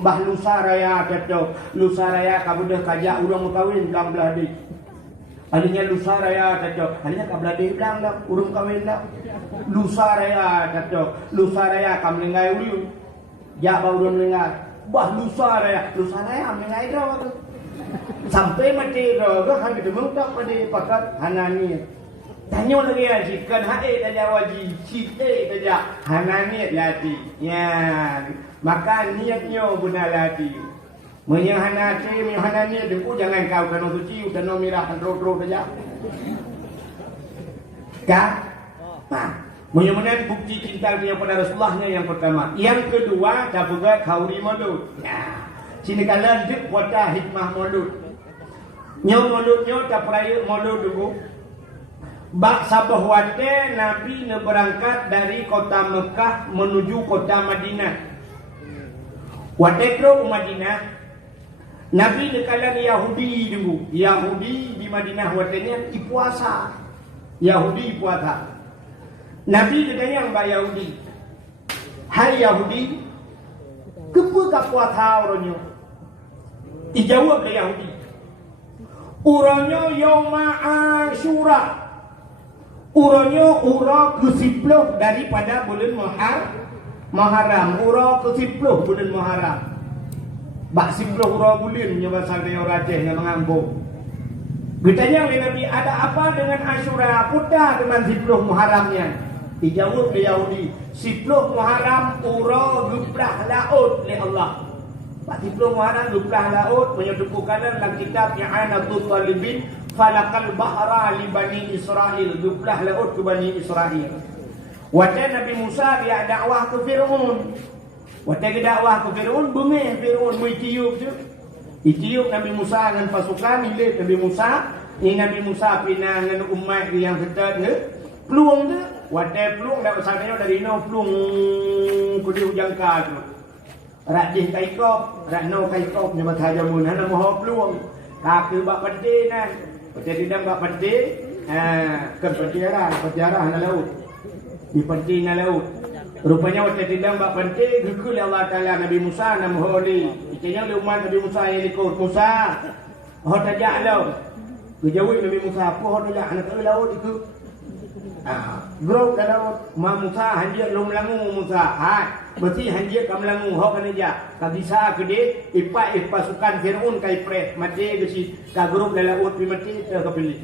Bah lusa raya kata, lusa raya kamu dah kajak urang kahwin belang belah dik. Alinya lusa raya kata, alinya kau belah dik belang dah, urang kahwin dah. Lusa raya kata, lusa raya kamu lengai uriu. Ya bau urang lengai. Bah lusa raya lengai dah tu. Sampai mati dah, kan kita mentak pada pakat hanani. Tanya lagi ya, jika hae dah wajib, cite dah hanani lati. Ya. Maka niatnya benar lagi. Menyahana hati, menyahana niat dengku jangan kau kena suci, kena merah, terus saja. Kak? Mudah-mudahan bukti cinta dia pada Rasulullahnya yang pertama. Yang kedua, tak juga kauri maulud. Sini kalian dek wata hikmah maulud. Nyo mauludnya tak peraya maulud dulu. Bak sabah wate Nabi berangkat dari kota Mekah menuju kota Madinah. Watekro Madinah, Nabi dekalan Yahudi dulu. Yahudi di Madinah watenya puasa. Yahudi puasa. Nabi ditanya mbak Yahudi, hai Yahudi, kenapa puasa orangnya? Dijawab oleh Yahudi, orangnya Yauma Asyura. Orangnya ura ke-10 daripada bulan Muharram, ura ke-10 bulan Muharram. Bak 10 ura bulan punya bahasa dia rajah yang mengambil. Bertanya oleh Nabi, ada apa dengan Asyura? Putar dengan 10 Muharramnya. Dijawab oleh Yahudi, 10 Muharram ura guplah laut oleh Allah. Bak 10 Muharram guplah laut menyebutkan dalam kitab I'anatul Talibin falakal bahra li Bani Israel, guplah laut ke Bani Israel. Waktu Nabi Musa dia dakwah ke Fir'aun. Waktu dia dakwah ke Fir'aun, bengih Fir'aun Itiup tu. Itiup Nabi Musa dengan pasukan milik Nabi Musa. Ini Nabi Musa pinang dengan umat yang ketat ke peluang tu. Waktu peluang dah besarnya dari no peluang kudi ujangka tu. Radih kaikop, radno kaikop nama tajamun hana moho peluang. Kaki bak pedih nan. Waktu tidak bak pedih, kan penjara hana laut. Di pentingnya laut. Rupanya waktu tidak bak penting gekul Allah Taala Nabi Musa nama holi. Itinya le umat Nabi Musa yang ikut Musa. Hot tajak laut. Kejauh Nabi Musa apa hot tajak anak ke laut itu. Grok ke laut. Ma Musa hanjir lom langu Musa. Berarti hanjir kam langu hok kan aja. Ka bisa ke de ipai pasukan Firaun kai pres mati besi ka grup dalam laut pi mati ke pilih.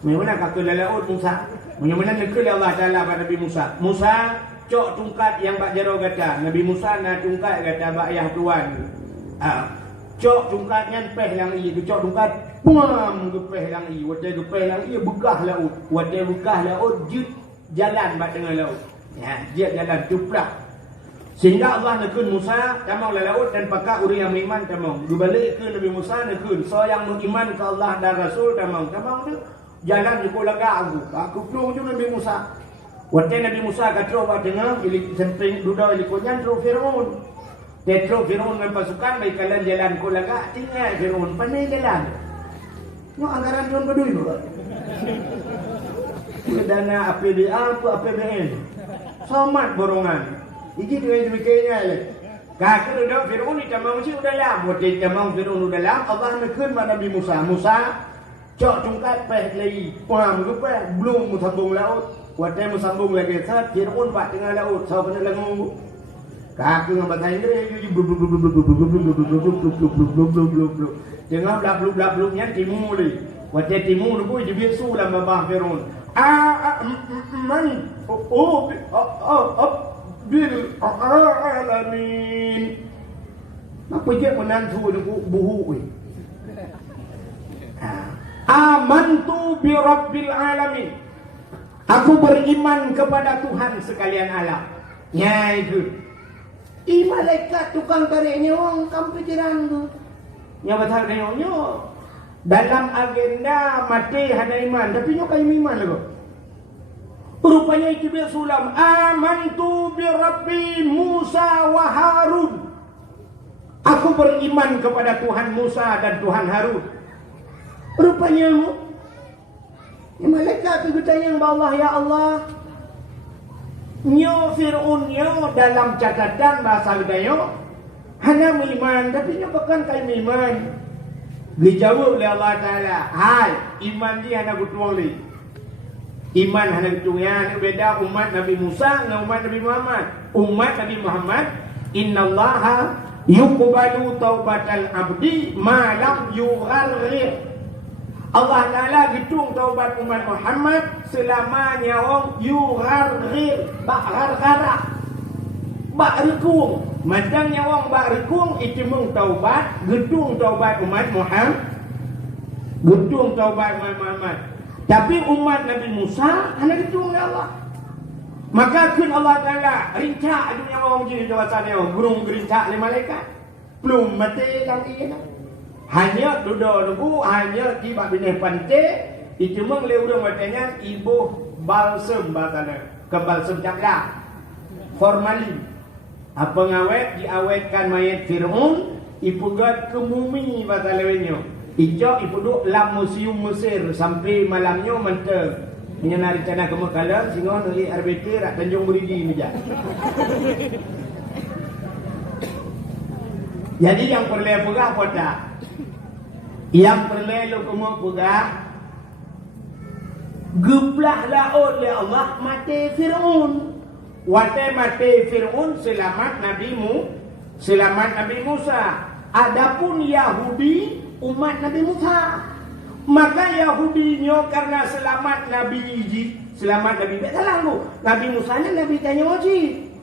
Memang kata laut Musa. Bagaimana nekul Allah Ta'ala pada Nabi Musa. Musa cok tungkat yang bak jaro kata. Nabi Musa nak tungkat kata bak ayah tuan. Cok tungkatnya peh yang iya. Cok tungkat puam gepeh yang iya. Wadah gepeh yang iya begah laut. Wadah begah laut jut jalan bak tengah laut. Jut jalan cuplak. Sehingga Allah nekul Musa tamang laut dan pakak uri yang beriman tamang. Dibalik ke Nabi Musa nekul. So yang beriman ke Allah dan Rasul tamang. Tamang tu. Jalan di kulaga aku pelung juga Nabi Musa. Waktu Nabi Musa kata buat dengar ili semping duda ili konyan tro Firaun. Tetro Firaun dengan pasukan baik kalian jalan kulaga tinggal Firaun pandai jalan. No anggaran tuan peduli buat. Dana APBA apa APBN. Somat borongan. Iki tu mikirnya le. Kakak duda Firaun ni tamang si udah lam. Waktu tamang Firaun udah lam Allah nekun Nabi Musa. Musa cok tungkat peh lagi, paham ke peh belum sambung laut. Waktu mu sambung lagi saat Firaun bak tengah laut, saya kena lengu. Kaki dengan bahasa Inggeris tengah blak-bluk-blak-bluknya timur ni. Waktu timur tu dia biasa lah babah Firaun. Bil alamin. Apa je menantu tu buhu ni. Amantu bi rabbil alamin. Aku beriman kepada Tuhan sekalian alam. Ya itu. Malaikat tukang tariknya orang kampikiran tu. Nya betul dia dalam agenda mati hana iman, tapi nyo kai iman lego. Rupanya itu dia sulam amantu bi rabbi Musa wa Harun. Aku beriman kepada Tuhan Musa dan Tuhan Harun. Rupanya malaikat itu bertanya kepada Allah, ya Allah, nyo Fir'aun nyo dalam catatan bahasa Melayu hana iman tapi nya bukan kai iman. Dijawab oleh Allah Taala, hai iman dia hana betul li. Iman hana betul ya, beda umat Nabi Musa dengan umat Nabi Muhammad. Umat Nabi Muhammad, innallaha yuqbalu taubatal abdi ma lam yughargir. Allah Taala hitung taubat umat Muhammad selamanya orang yughargir, bakar-gara, bakrikung. Macamnya orang bakrikung itu mung taubat, gedung taubat umat Muhammad, gedung taubat umat Muhammad. Tapi umat Nabi Musa hanya gedung Allah. Maka kun Allah Taala rincak dunia orang jadi kawasan dia, burung gerincak ni malaikat. Belum mati lagi dah. Hanya duduk nunggu, hanya tiba binih pantai, itu mung le urang matanya ibu balsem batana, ke balsem cakla. Formalin. Apa ngawet diawetkan mayat Fir'aun, ipugat ke mumi batalawenya. Ijak ipuduk lam museum Mesir sampai malamnya mentah. Ini nari cana ke Mekalan, sehingga nari RBT rak Tanjung Beridi meja. Jadi yang perlu pegah apa tak? Yang perlu kamu pegah, geblah laut oleh Allah mati Fir'aun. Watai mati Fir'aun selamat Nabi Musa. Adapun Yahudi umat Nabi Musa. Maka Yahudinya karena selamat Nabi salah tu. Nabi Musa nya Nabi tanya wajib.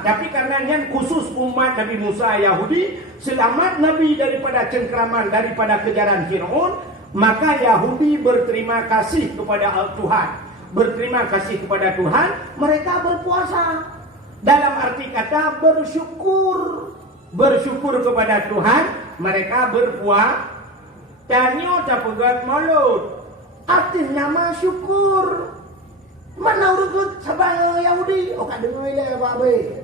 Tapi karena yang khusus umat Nabi Musa Yahudi selamat Nabi daripada cengkraman, daripada kejaran Fir'aun, maka Yahudi berterima kasih kepada Tuhan. Berterima kasih kepada Tuhan, mereka berpuasa. Dalam arti kata bersyukur. Bersyukur kepada Tuhan, mereka berpuasa. Tanya tak pegat mulut. Arti nama syukur. Mana urut sabang Yahudi? Oh, tak dengar ile babe.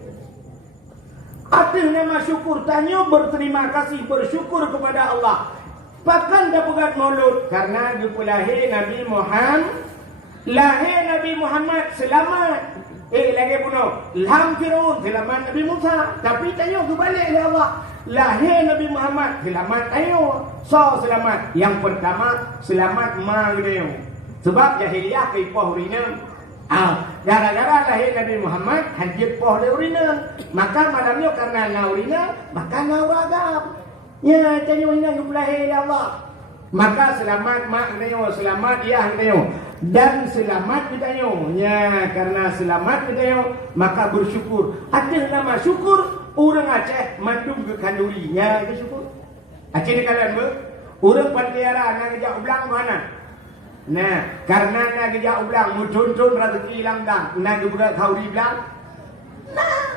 Arti nama syukur, tanya berterima kasih, bersyukur kepada Allah. Bahkan tak pegat mulut karena dipulahir Nabi Muhammad. Lahir Nabi Muhammad selamat. Lagi puno. Ilham Fir'aun selamat Nabi Musa. Tapi tanya kembali oleh Allah. Lahir Nabi Muhammad selamat ayo. So selamat. Yang pertama selamat magneyo. Sebab jahiliyah ke poh urina. Gara-gara lahir Nabi Muhammad hanjir poh le urina. Maka malamnya karena na urina, maka na ragam. Ya tanya urina yang lahir oleh Allah. Maka selamat magneyo, selamat ya magneyo. Dan selamat kitanya. Ya, karena selamat kitanya, maka bersyukur. Ada nama syukur, orang Aceh mandum ke kanduri. Ya, itu syukur. Aceh ni kalian ber? Orang Pantiara nak kerja ulang mana? Nah, karena nak kerja ulang, muncul-muncul rezeki hilang dah. Nak juga kauri belang. Nah,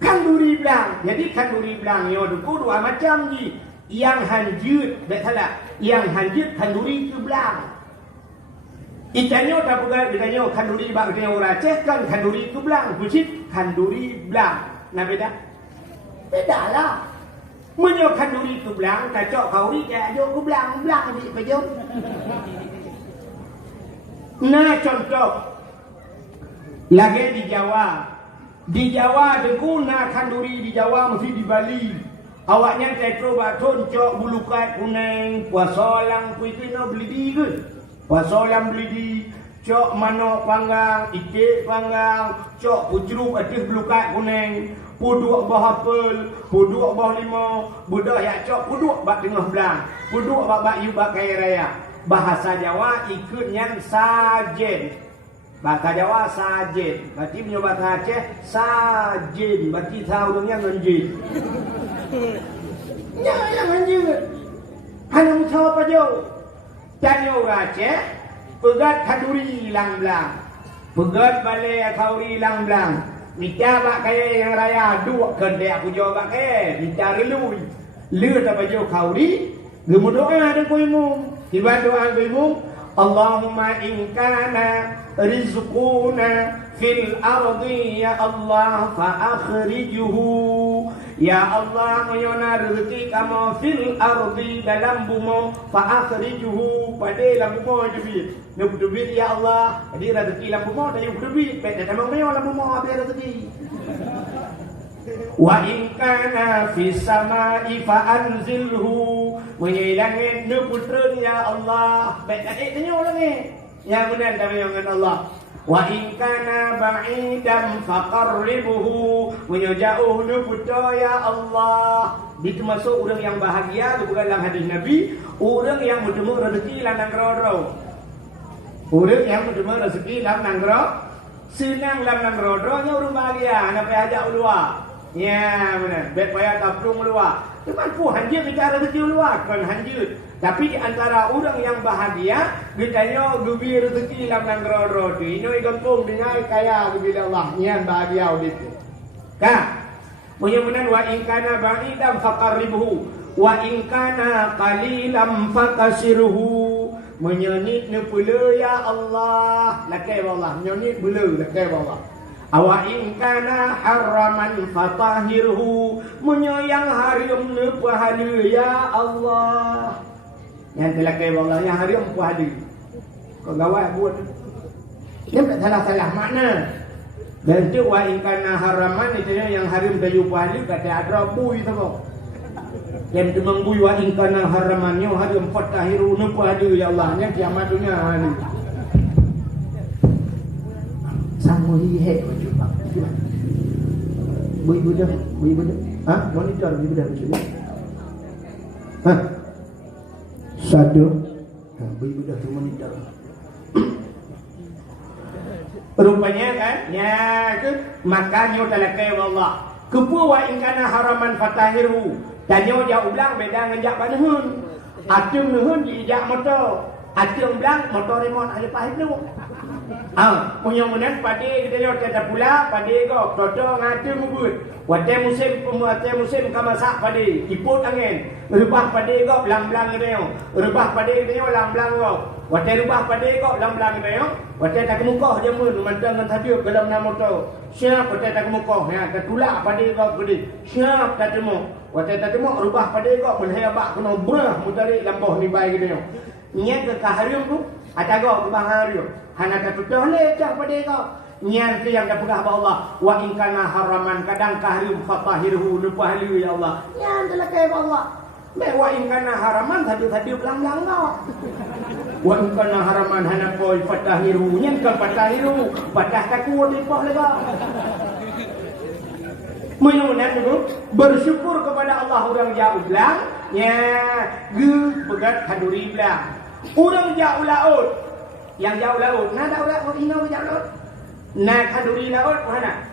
kanduri belang. Jadi kanduri belang, ya, dua macam ni. Yang hanjut, tak salah. Yang hanjut kanduri ke belang. Ikannya tak pegang, ikannya kanduri baknya orang Aceh kan kanduri ke belang, bucit kanduri belang. Nah beda? Beda lah. Menyo kanduri ke belang, kacok kauri kayak ajo ke belang di pejom. Nah contoh lagi di Jawa dengkuna kanduri di Jawa mesti di Bali. Awaknya cetro batun cok bulukat kuning, puasa lang kuitino beli di ke. Puasa lang beli di cok manok panggang, itik panggang, cok pujruk atis belukat kuning, puduk bah apel, puduk bah limau, budak yak cok puduk bak tengah belang, puduk bak yu bak kaya raya. Bahasa Jawa ikut yang sajen. Bahasa Jawa sajen. Berarti punya bahasa Aceh sajen. Berarti tahu yang anjing. Ya yang anjing. Hanya muncul apa jauh? Tanya orang Aceh, pegat kanduri hilang belang. Pegat balai kauri hilang belang. Minta bak kaya yang raya, dua kendek aku jawab bak kaya. Minta relui. Lu tak baju kauri, gemuk doa dan kuimum. Tiba doa kuimum, Allahumma in kana rizquna fil ardi ya Allah fa akhrijuhu. Ya Allah, mayona rezeki kamu fil ardi dalam bumi, fa akhrijuhu pada dalam bumi duit. Nak duit ya Allah, jadi rezeki dalam bumi dah yuk duit, pada dalam bumi dalam bumi habis rezeki. Wa in kana fis samai fa anzilhu. Punya langit nu putra ya Allah. Baik tak tanya langit. Yang benar kami dengan Allah. Wa in kana ba'idan faqarribhu. Punya jauh nu putra ya Allah. Itu masuk orang yang bahagia bukan dalam hadis Nabi, orang yang bertemu rezeki dalam neraka. Orang yang bertemu rezeki dalam neraka, senang dalam neraka nya orang bahagia, nak payah ajak keluar. Ya benar, baik payah taplung keluar. Cuma pun hanjir bicara rezeki keluar kan hanjir. Tapi di antara orang yang bahagia, ditanya gebi rezeki dalam neraka tu. Ini gampang dengan kaya bila Allah yang bahagia begitu. Kan? Mudah-mudahan wa in kana ba'idan faqarribhu wa in kana qalilan faqasirhu. Menyonit ne pula ya Allah. Lakai Allah, menyonit pula lakai Allah. Wa in kana haraman fatahirhu. Menyayang haram ne pahala ya Allah. Yang telakai Allah yang haram pahala. Kau gawat buat. Dia tak salah-salah makna. Dan tu wa in kana haraman itu yang haram kayu pahala kata ada bui tu kau. Yang demang bui wa in kana haraman yo haram fatahiru nu pahala ya Allah nya kiamat dunia ni. Sama hihe cuba. Bui budak. Ha? Monitor bui budak cuba. Ha? Satu. Ha, bui budak tu monitor. Rupanya kan, ya itu makanya talakai Allah. Kepu wa in kana haraman fatahiru. Tanya dia ulang beda dengan jak panahun. Atung nuhun dijak motor. Atung ulang motor remote ada pahit tu. Punya munan pada kita yo kata pula pada go toto ngatu mubut. Wate musim kamasak pada iput angin. Rubah pada go belang-belang dia. Rubah pada dia belang-belang go. Wate rubah pada go belang-belang dia. Wate tak muka je mun mantang dengan tajuk dalam nama motor. Siap wate tak muka ya ketulak pada go gede. Siap tak temu. Wate tak temu rubah pada go menhaya bak kena brah mutarik lambah ni baik dia. Niat ke kaharium tu ada go ke baharium. Hana kata tuh lecah pada kau. Niat yang dah pegah Allah. Wa in kana haraman kadang kahrim fatahirhu nupahalu ya Allah. Niat telah kaya Allah. Baik wa in kana haraman tadi belang-belang kau. Wa in kana haraman hana koi fatahirhu nyen kan fatahirhu. Patah kaku dipah lega. Mudah-mudahan dulu bersyukur kepada Allah orang jauh belang. Ya, ge begat kaduri belang. Orang jauh laut. Yang jauh laut, nah jauh laut, jauh laut. Nah kanduri laut mana?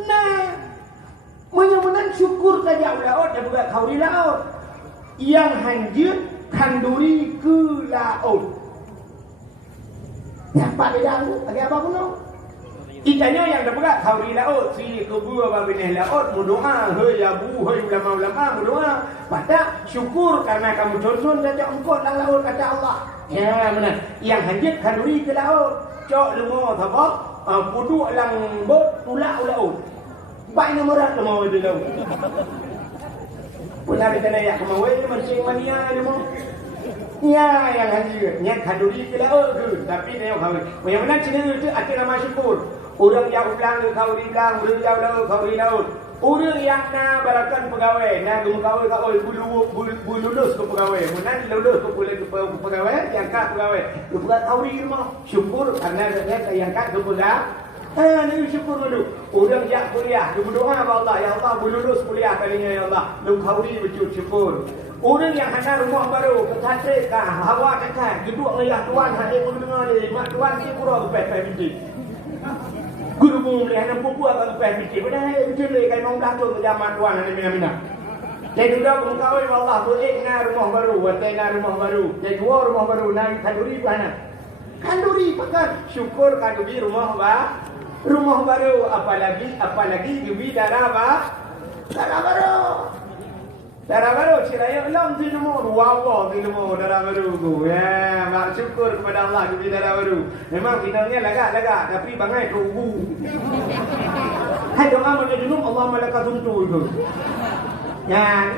Nah, mudah-mudahan syukur ke jauh laut dan juga kauri laut. Yang hanjir kanduri ke laut. Nyapa dia dah, bagi apa pun? Ikannya yang dapat kauri laut, si kebu apa benih laut, berdoa, hei abu, hei ulama-ulama berdoa. Pada syukur karena kamu contoh saja engkau dalam laut kata Allah. Ya benar. Yang hanjit kanduri ke laut. Cok lumah apa? Puduk lang bot tulak laut. Baik nomor lumah di laut. Pula kita nak kemawai mancing mania lumah. Ya yang hanjit, yang kanduri ke laut tu. Tapi dia kau. Yang benar cerita itu ada nama syukur. Orang yang ulang ke kauri ulang, berjauh laut kauri laut. Orang yang nak barakan pegawai, nak pegawai kau lulus ke pegawai, mana lulus ke pegawai, yang kat pegawai, tu pegawai kauri rumah. Syukur karena dia yang kat tu pegawai. Ni syukur dulu. Orang yang kuliah, dia berdoa kepada Allah, ya Allah, lulus kuliah kalinya ya Allah. Lu kauri betul syukur. Orang yang hendak rumah baru, kecantik kah, hawa kah, duduk ngayah tuan, hadir mendengar dia, mak tuan si pura berpeh binti. Guru boleh hendak pupu akan berpeh binti. Padahal itu le kalau mau belakang ke zaman tuan ada mina-mina. Jadi sudah kawin Allah boleh nak rumah baru, nak rumah baru. Jadi dua rumah baru, nak kanduri mana? Kanduri pakai syukur kanduri rumah baru. Apalagi jubi darah baru. Darah baru, ciraya ulang di lumur, wow di lumur darah baru tu. Ya, mak syukur kepada Allah di darah baru. Memang kita ni lagak, tapi bangai rubu. Hai doa mana junub Allah malaikat tuntu itu. Ya,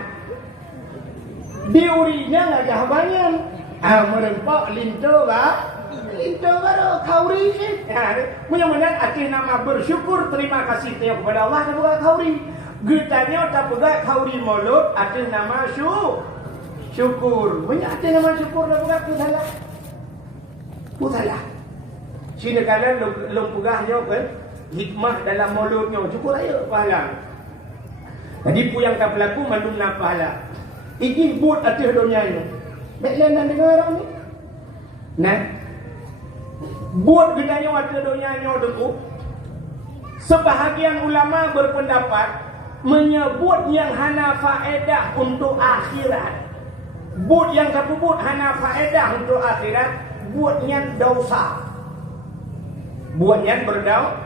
diurinya lagak banyak. Merempak linto baru kauri sih. Ya, mudah-mudahan arti nama bersyukur terima kasih kepada Allah dan bukan kauri. Getanya tak pegat kauri mulut atas nama syukur. Banyak atas nama syukur dah pegat pun salah. Pun salah. Sini kalian long pegahnya kan hikmah dalam mulutnya syukur aja pahala. Jadi pu yang tak berlaku mandum nak pahala. Ini buat atas dunia ini. Baiklah nak dengar orang ni. Nah. Buat getanya atas dunia ini tu. Sebahagian ulama berpendapat menyebut yang hana faedah untuk akhirat. Buat yang tersebut hana faedah untuk akhirat, buat yang dosa. Buat yang berdosa.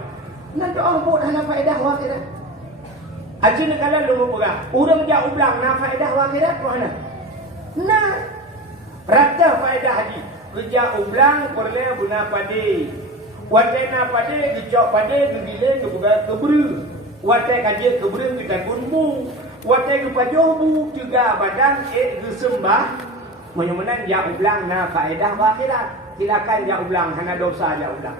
Nanti orang buat hana faedah untuk akhirat. Aji negara lu berang. Orang jauh ulang na faedah untuk akhirat mana? Nah. Rata faedah haji. Kerja ulang perle guna padi. Watena padi gejok padi gegile keburu. Watai kaji kebereng kita gunmu. Watai kepajobu juga badan gesembah. Menyemenan ja ulang na faedah akhirat. Silakan ja ulang hana dosa ja ulang.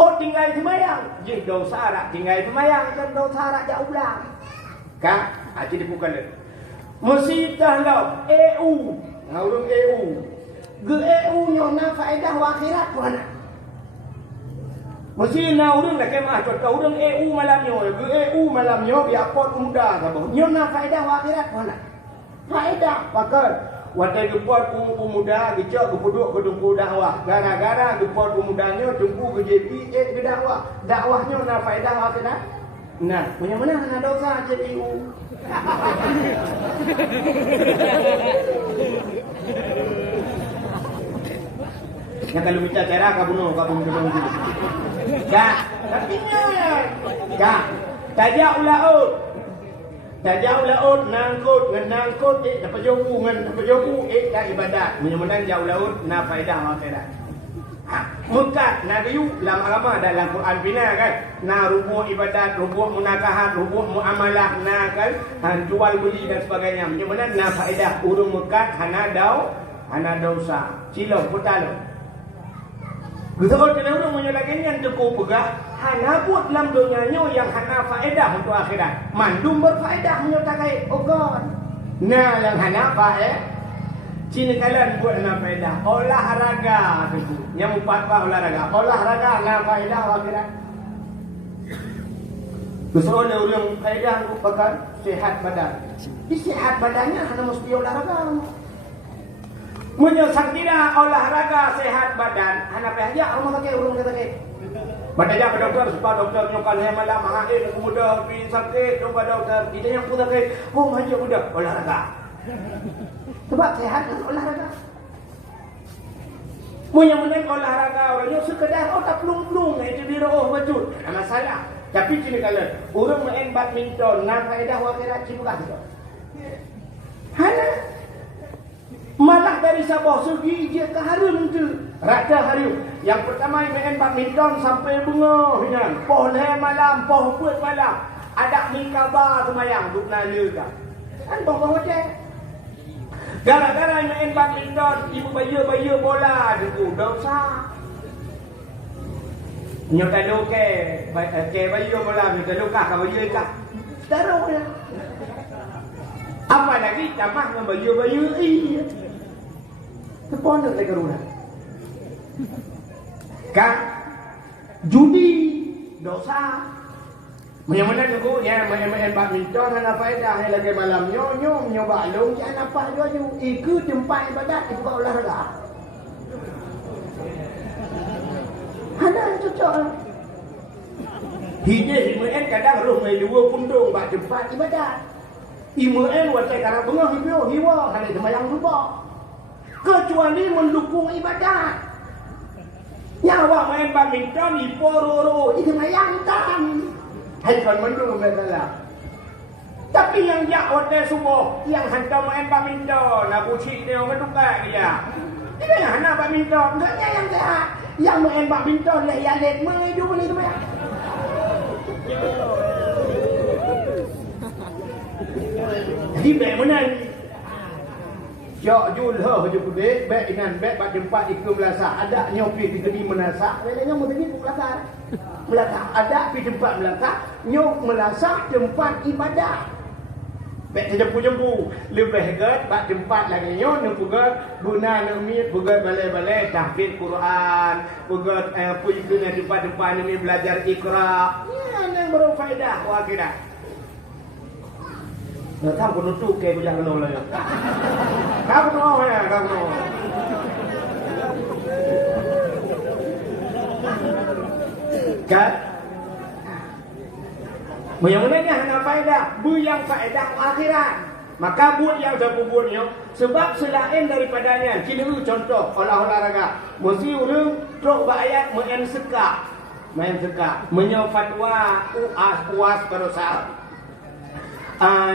Oh tinggal semayang. Jih dosa rak tinggal semayang kan dosa rak ja ulang. Kak, aci dibuka le. Mesti tahlau EU. Ngurung EU. Ge EU nyo na faedah akhirat mana? Mesti na urang nak kemah contoh urang EU malamnya, EU malamnya dia pot muda sabo. Nyo na faedah akhirat mana? Faedah pakai. Watai gepot muda gecok gepuduk kedungku dakwah. Gara-gara gepot mudanya tunggu ke JP ke dakwah. Dakwahnya na faedah akhirat. Nah, punya mana nak dosa jadi EU. Yang kalau minta cara kabuno kabun. Kak, tapi Kak, tajak ulaut. Tajak ulaut nangkut ngenangkut dapat joku dapat joku dah ibadat. Mudah-mudahan jauh laut na faedah akhirat. Mukat na gayu lama-lama dalam Quran bina kan. Na rubuh ibadat, rubuh munakahat, rubuh muamalah na kan. Jual beli dan sebagainya. Mudah-mudahan na faedah urung mukat hana dosa. Cilo putalo. Betul kita orang menyalakan yang teguh pegah hana buat dalam dunianya yang hana faedah untuk akhirat. Mandum berfaedah menyatakan oh God. Nah yang hana faedah cina kalian buat hana faedah olahraga itu. Yang empat olahraga. Olahraga hana faedah akhirat. Betul orang faedah untuk pakai sehat badan. Di sehat badannya hana mesti olahraga. Menyesal tidak olahraga sehat badan hana pehja rumah sakit urung sakit. Badanya ke dokter supaya dokter nyokal malam mahain muda pi sakit coba dokter kita yang pun sakit oh maju muda olahraga. Sebab sehat kan olahraga. Menyamakan olahraga orangnya sekedar tak pelung-pelung itu di roh baju. Ada masalah. Tapi cini kalian urang main badminton na faedah akhirat cibuka tu. Hana malah dari Sabah segi je ke Harun tu. Raja Harun. Yang pertama main badminton sampai bunga hinan. Poh leh malam, poh buat malam. Ada ni kabar semayang duk nanya ka. Kan bawa macam. Gara-gara main badminton, ibu bayu bola tu dosa. Nyo talo ke bayu bola ni talo ka bayu ka. Taruh ya. Apa lagi tamah dengan bayu iya. Sepon nak keruna. Kak judi dosa. Mana-mana tu ya main badminton ana faedah lagi malam nyom nyoba long jangan apa dia ikut tempat ibadat itu bukan olahraga. Ada cocok. Hidup imuan kadang roh mai dua pundung bak tempat ibadat. Imuan watai karang bengah hiwa hari sembahyang subuh. Kecuali mendukung ibadat. Yang awak main badminton ipororo itu sembahyang tan. Hai kan mendung mereka. Tapi yang jak hotel subuh, yang hantar main badminton, nak bucik dia orang tukar dia. Dia yang nak badminton, enggaknya yang sehat. Yang main badminton leh yang let menuju beli tu ya. Jadi baik mana ni? Jok jul ho je kudet, baik dengan baik bak tempat ikut melasak. Ada nyopi di tadi menasak, lainnya mesti ni melakar. Melakar ada di tempat melakar. nyok melasah tempat ibadah. Baik jempu-jempu lebih gat bak tempat lagi nyo nu pugat guna nemit pugat balai-balai tahfidz Quran pugat pergi ke tempat-tempat ni belajar Iqra yang berfaedah wa kira nak tahu kono tu ke bujang kono lah kau kono ya kau kono kat yang mana hanya faedah, yang faedah akhirat. Maka buat yang saya buatnya sebab selain daripadanya. Kini contoh olahraga. Mesti orang teruk ayat main seka, menyau fatwa uas perosal.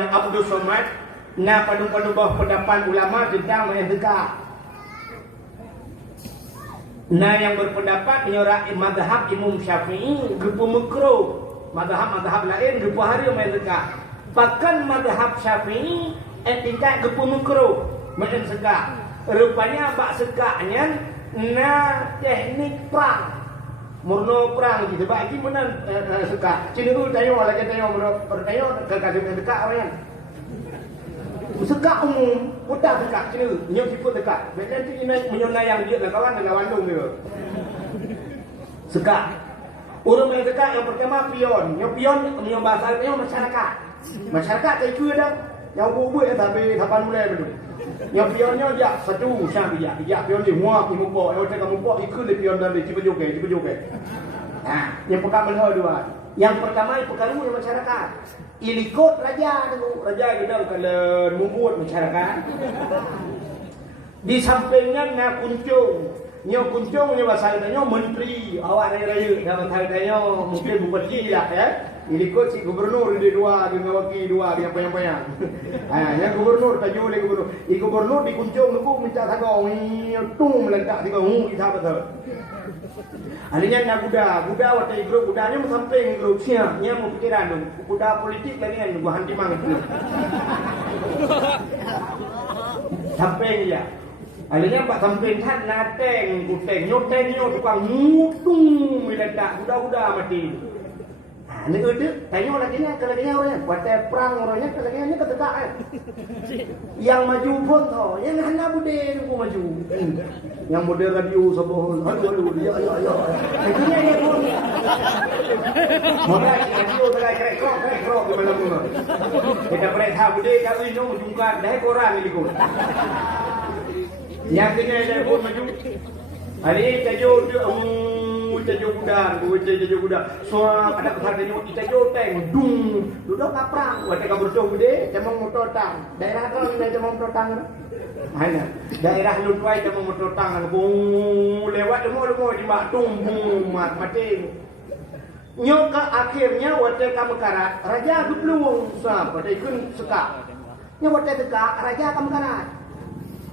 Abdul Somad na padu-padu bawah pendapat ulama tentang main seka. Nah yang berpendapat menyorak mazhab Imam Syafi'i gepu makruh. Mazhab lain gepu hari main zakah. Bahkan mazhab Syafi'i tingkat gepu makruh main zakah. Rupanya bak zakahnya na teknik perang. Murno perang gitu. Sebab iki menan zakah. Cina tu tanya lagi tanya ke kasih zakah orang. Zakah umum, putar zakah cina. Nyo siput zakah. Nanti ini menyonayang dia lah kawan dengan Bandung dia. Zakah. Orang yang dekat yang pertama pion. Yang pion yang bahasa Arabnya masyarakat. Masyarakat tak ikut dah. Yang buat yang tapi tapan mulai dulu. Yang pionnya dia satu sang dia. Dia pion dia muak ibu pok. Yang cakap ibu pok ikut dia pion dari cipu joget. Nah, yang pertama dua. Yang pertama yang perkaru yang masyarakat. Ilikut raja dulu. Raja kita kalau membuat masyarakat. Di sampingnya nak kuncung. Nyo kuncung ni bahasa katanya menteri awak raya dalam tanya mungkin bupati lah ya. Ini ikut si gubernur di dua dengan wakil dua dia payang-payang. Yang gubernur tajuk oleh gubernur. Gubernur di kuncung tu minta sagau tung melentak tiga kita betul. Alinya nak budak watai grup budaknya samping grup sia nya mau pikiran tu. Budak politik lagi kan gua hanti mang itu. Samping dia. Akhirnya Pak Samping Tan nateng, guteng, nyoteng tukang mutung meledak, budak-budak mati. Ini ada, tanya lakinya, orangnya, buatnya perang orangnya, lakinya ketegak kan. Yang maju pun tau, yang hana bude tu maju. Yang bude radio sebuah, aduh, ayo. Akhirnya dia pun. Maka radio telah kerek-kerok ke malam tu. Kita perintah bude, kau ini jungkat, dah korang ni ikut. Yang kena dia pun maju. Hari tajuk budak. Soal ada kesal tajuk tank dung. Duduk kaprang. Wata ka bertong gede jamang motor tang. Daerah tu ni jamang motor tang. Hanya daerah Lutwai jamang motor tang bung lewat demo di mak tung bung mati. Nyok ke akhirnya wata ka mekarat raja gepluung sa pada ikun seka. Nya wata teka raja ka mekarat.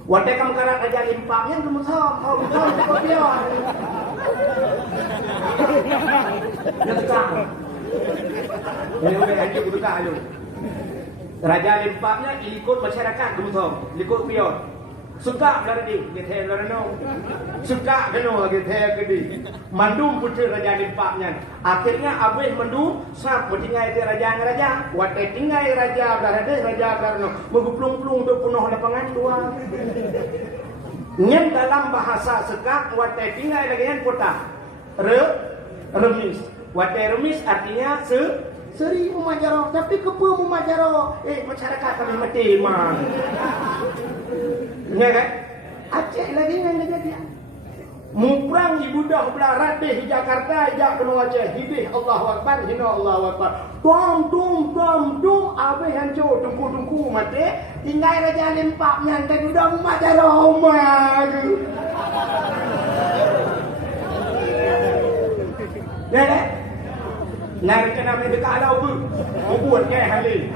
Wadah kamu karat aja limpaknya kamu sama, betul kopion. Nekang. Ini udah haji buka ayo. Raja limpaknya ikut masyarakat kamu sama, ikut pion. Suka berarti kita lerno. Suka keno kita gede. Mandum putri raja limpaknya. Akhirnya abis mandum sap tinggal raja. Wadah tinggal raja berada menguplung-plung tu penuh lapangan dua. Yang dalam bahasa sekak wadah tinggal lagi yang kota. Remis. Wadah remis artinya seri mumajaro, tapi kepu mumajaro. Masyarakat kami mati man. Ya kan? Aceh lagi yang kejadian. Muprang di budak belah ratih di Jakarta, jak kena Aceh. Hidih Allahu Akbar, hina Allahu Akbar. Tum, habis hancur, tungku mati. Tinggal raja lempak nyantai udah mumajaro umar. Ya kan? Nak kena dekat alau pun. Buat kayak hal ini.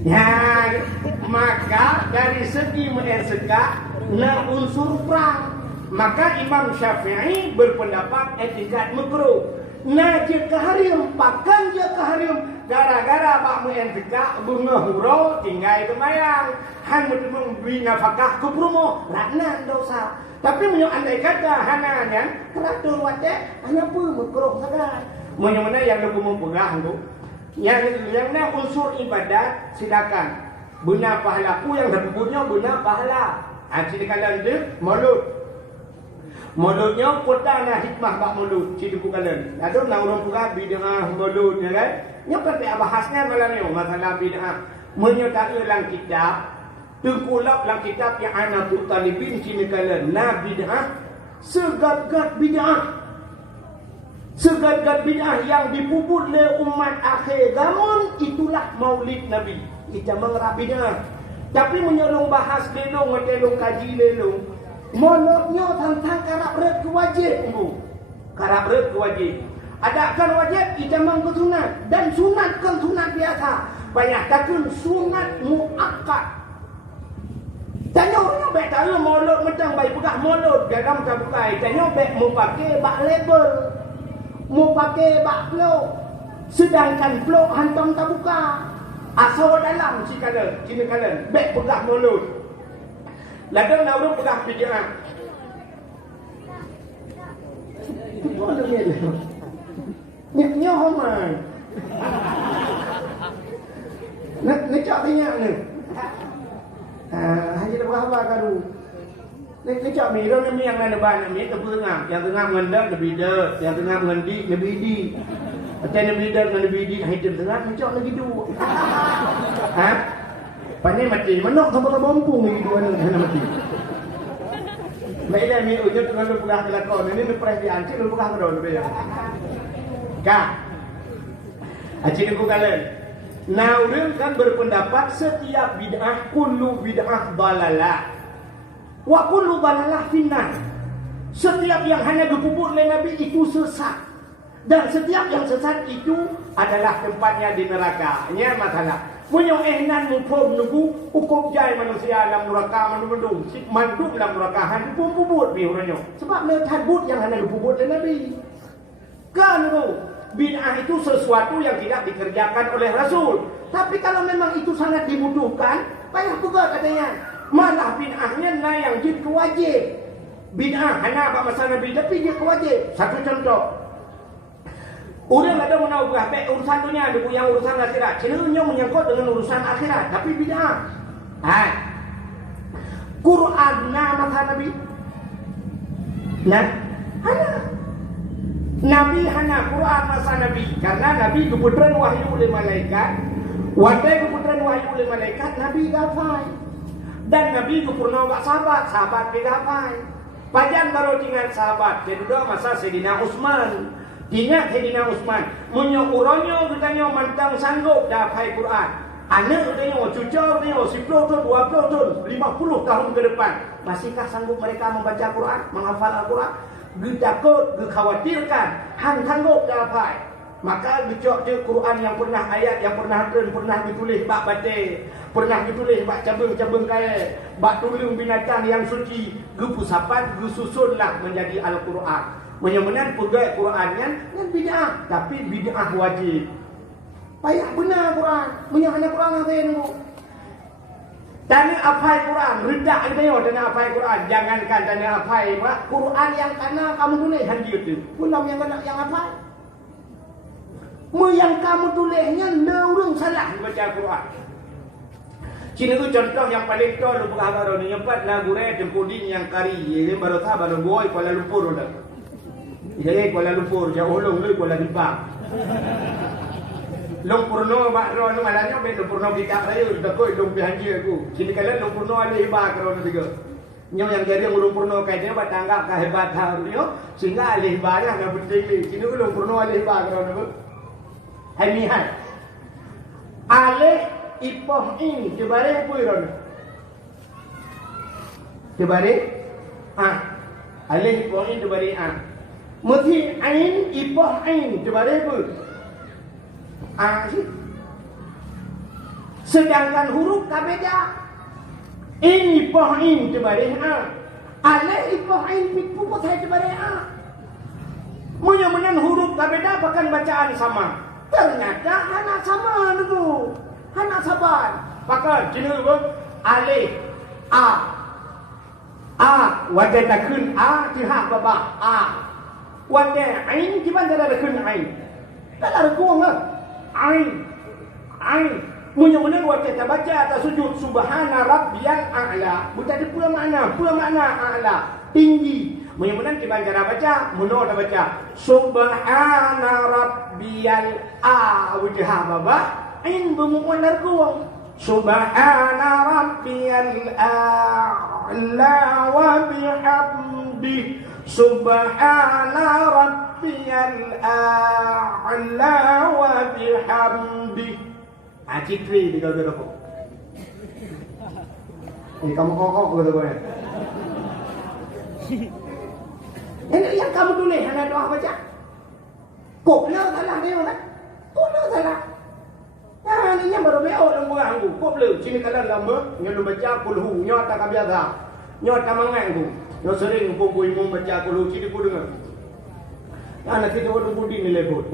Ya, maka dari segi menyerseka na unsur perang, maka Imam Syafi'i berpendapat etikat makruh. Nah, jika harim, pakan jika harim gara-gara bak muen tegak bunga huro tinggal kemayang han mudung bina fakah ke promo ranan dosa tapi menyo andai kata hananya teratur wate hanya pun makruh sangat menyo mana yang lu pegang tu yang unsur ibadat silakan benar pahala ku yang sebutnya benar pahala silakan dia Mauludnya kota na hikmah bak maulud ci duku kalen. Ada nang orang pura bid'ah maulud ya kan. Nya kata bahasnya malam ni masalah bid'ah. Menyertai dalam kitab tengkulap dalam kitab yang ana tu talibin ci kalen na bid'ah segat-gat bid'ah. Segat-gat bid'ah yang dipuput oleh umat akhir zaman itulah maulid Nabi. Itu mengerap bid'ah. Tapi menyolong bahas lelong ngelong kaji lelong Monotnya tentang karab red kewajib bu. Karab red kewajib. Adakan wajib ijamang ke sunat dan sunat kan sunat biasa. Banyak takun sunat muakkad. Tanya orangnya baik tahu molot macam baik pegah molot dalam kabukai. Tanya baik mau pakai bak label, mau pakai bak flow. Sedangkan flow hantam tak buka. Asal dalam si kala, sini kala baik pegah molot. Ladang nak urut pegah bid'ah. Itu ada ni. Ni homai. Nak cak tanya ni. Haji dah berapa kali. Ni cak mi ro ni yang mana ban ni tepengah. Yang tengah mengendap lebih dah, yang tengah mengendi lebih di. Macam lebih dah dengan lebih di hidup tengah cak lagi dua. Ha? Pandai mati, menok sampai bompung ni dua ni kena mati. Baiklah ni ujung dengan lu pegah kelakon ini lu pres diancik lu pegah kedon lebih. Kak. Acik aku kalian. Nah, orang kan berpendapat setiap bid'ah kullu bid'ah dalalah. Wa kullu dalalah finnar. Setiap yang hanya dipuput oleh Nabi itu sesat. Dan setiap yang sesat itu adalah tempatnya di neraka. Ini masalah. Punya ehnan mupum nunggu ukup jai manusia dalam neraka mandung manduk dalam neraka han puput biuranya. Sebab lekat but yang hanya dipuput oleh Nabi. Kan tu bid'ah itu sesuatu yang tidak dikerjakan oleh Rasul. Tapi kalau memang itu sangat dibutuhkan, payah juga katanya. Malah bid'ahnya yang jadi kewajib. Bid'ah hanya apa masa Nabi tapi dia kewajib. Satu contoh. Orang ada menau berapa urusan dunia, ada yang urusan akhirat. Cenderungnya menyangkut dengan urusan akhirat, tapi bid'ah. Quran nama Nabi. Nah, hana. Nabi hana Quran masa Nabi karena Nabi keputeran wahyu oleh malaikat. Wadai keputeran wahyu oleh malaikat, Nabi gapai. Dan Nabi kepurna wak sahabat gapai. Pajan baru tinggal sahabat. Jadi dua masa Sayyidina Utsman. Ingat Sayyidina Utsman, menyokuronyo katanya mantang sanggup dapat Quran. Anak katanya, cucu katanya, 10 tahun, 20 tahun, 50 tahun ke depan. Masihkah sanggup mereka membaca Quran, menghafal Al-Quran? Takut, dikhawatirkan, hang sanggup dapat. Maka dicok je Quran yang pernah ayat, yang pernah ditulis bak batik, pernah ditulis bak cabang-cabang kaya, bak tulung binatang yang suci, gepusapan, gesusunlah menjadi Al-Quran. Menyamakan pegai Quran kan bid'ah, tapi bid'ah wajib. Payah benar Quran, menyahana Quran yang saya nunggu. Tanya apa Quran, redak dia tanya apa Quran. Jangankan tanya apa Quran yang kana kamu tulis handi itu. Pulang yang kena yang apa? Yang kamu tulisnya lorong salah baca Quran. Cina tu contoh yang paling tua lu buka baru ni nyempat lagu re tempudin yang kari, yang baru tahu baru boy Kuala Lumpur dah. Jadi Kuala Lumpur jauh long lu Kuala Lumpur. Long Purno bak ro nu malanya ben Purno kita raya sudah koi long bihanji aku. Sini kalian long Purno alih ba karo nu tiga. Nyo yang jadi long Purno kai dia batanggap ka hebat ha dia sehingga alih ba nya na penting ni. Sini long Purno alih ba karo nu. Hai mi hai. Alih ipoh in kebare pui ron. Kebare alih ipoh in kebare Mesti ain ipoh ain kebare pui. Sedangkan huruf tak beda. In ipoh in kebare alih ipoh in puput hai kebare Munya-munya huruf tak beda bahkan bacaan sama. Ternyata anak sama dulu. sabar. Pakai cina apa? Alif A. A wajah tak kun A tu hak baba A. Wajah ain di mana ada kun ain? Tak ada kuang ah. Ain. Munya-munya wajah tak baca atas sujud subhana rabbiyal a'la. Bukan ada pula makna a'la. Tinggi. Munya-munya kita baca, muno tak baca. Subhana rabbiyal wajah baba. Ain bermuan kuang. Subhana rabbiyal a'la wa bihamdi. Subhana rabbiyal a'la wa bihamdi. Citri di kau aku. Ini kamu kokok betul kan? Ini yang kamu tulis hanya doa baca. Kok le salah dia kan? Kok le salah. Ini yang baru beo dalam buah aku. Kok le sini kalian lama yang lu baca kulhu nyot tak biasa. Nyot tak mangan aku. Nyot sering pun imam baca kulhu sini ku dengar. Anak kita orang budi nilai pun.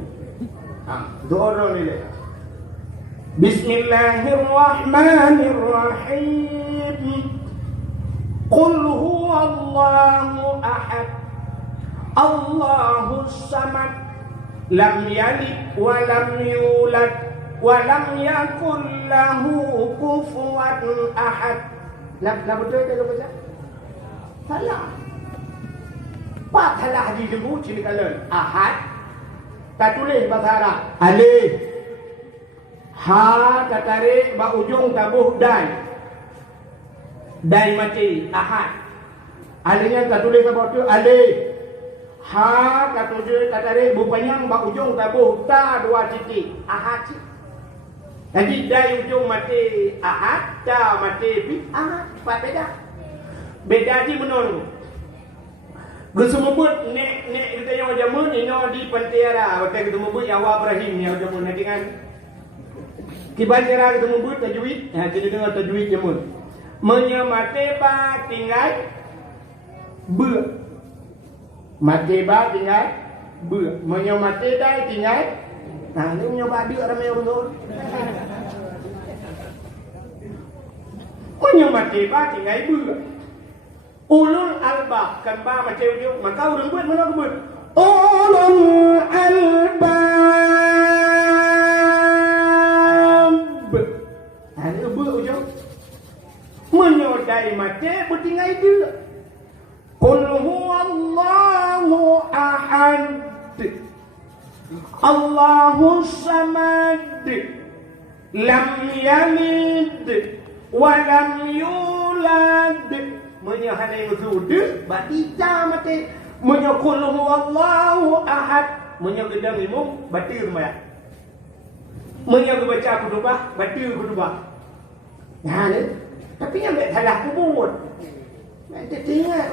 Doa orang nilai. Bismillahirrahmanirrahim. Qul huwallahu ahad. Allahus samad. Lam yalid wa lam yulad wa lam yakul lahu kufuwan ahad. Nak betul ke baca? Salah. Pak salah di jemu sini kalian. Ahad. Tak tulis bahasa Arab. Alif. Ha katarik ba ujung tabuh dai. Dai mati ahad. Alihnya tak tulis apa tu alif. Ha katarik bupanyang ba ujung tabuh ta dua titik. Ahad. Jadi dai ujung mati ahad, ta mati bi ahad. Apa beda? Beda di menurut. Gesumubut nek kita yang jamun ino di Pentiara. Waktu kita mubut Yawa Ibrahim yang jamun nanti kan. Kibanjara kita membuat tajwid, kita dengar tajwid jamun. Menyemateba tinggal be. Mateba tinggal be. Menyemateda tinggal. Nah, ini menyoba dia ramai betul. Menyemateba tinggal be. Ulul albab kan ba macam itu, maka orang buat mana buat? Ulul albab. Hanya buat ujung. Menyodai mati bertinggal dia. Qul huwallahu ahad. Allahus samad. Lam yalid wa lam yulad. Menyahadai betul. Batita mati. Menyakul huwallahu ahad. Menyagedang ilmu batil maya. Menyang baca kutubah, batil kutubah. Nah, tapi yang tak salah kubur. Nanti tinggal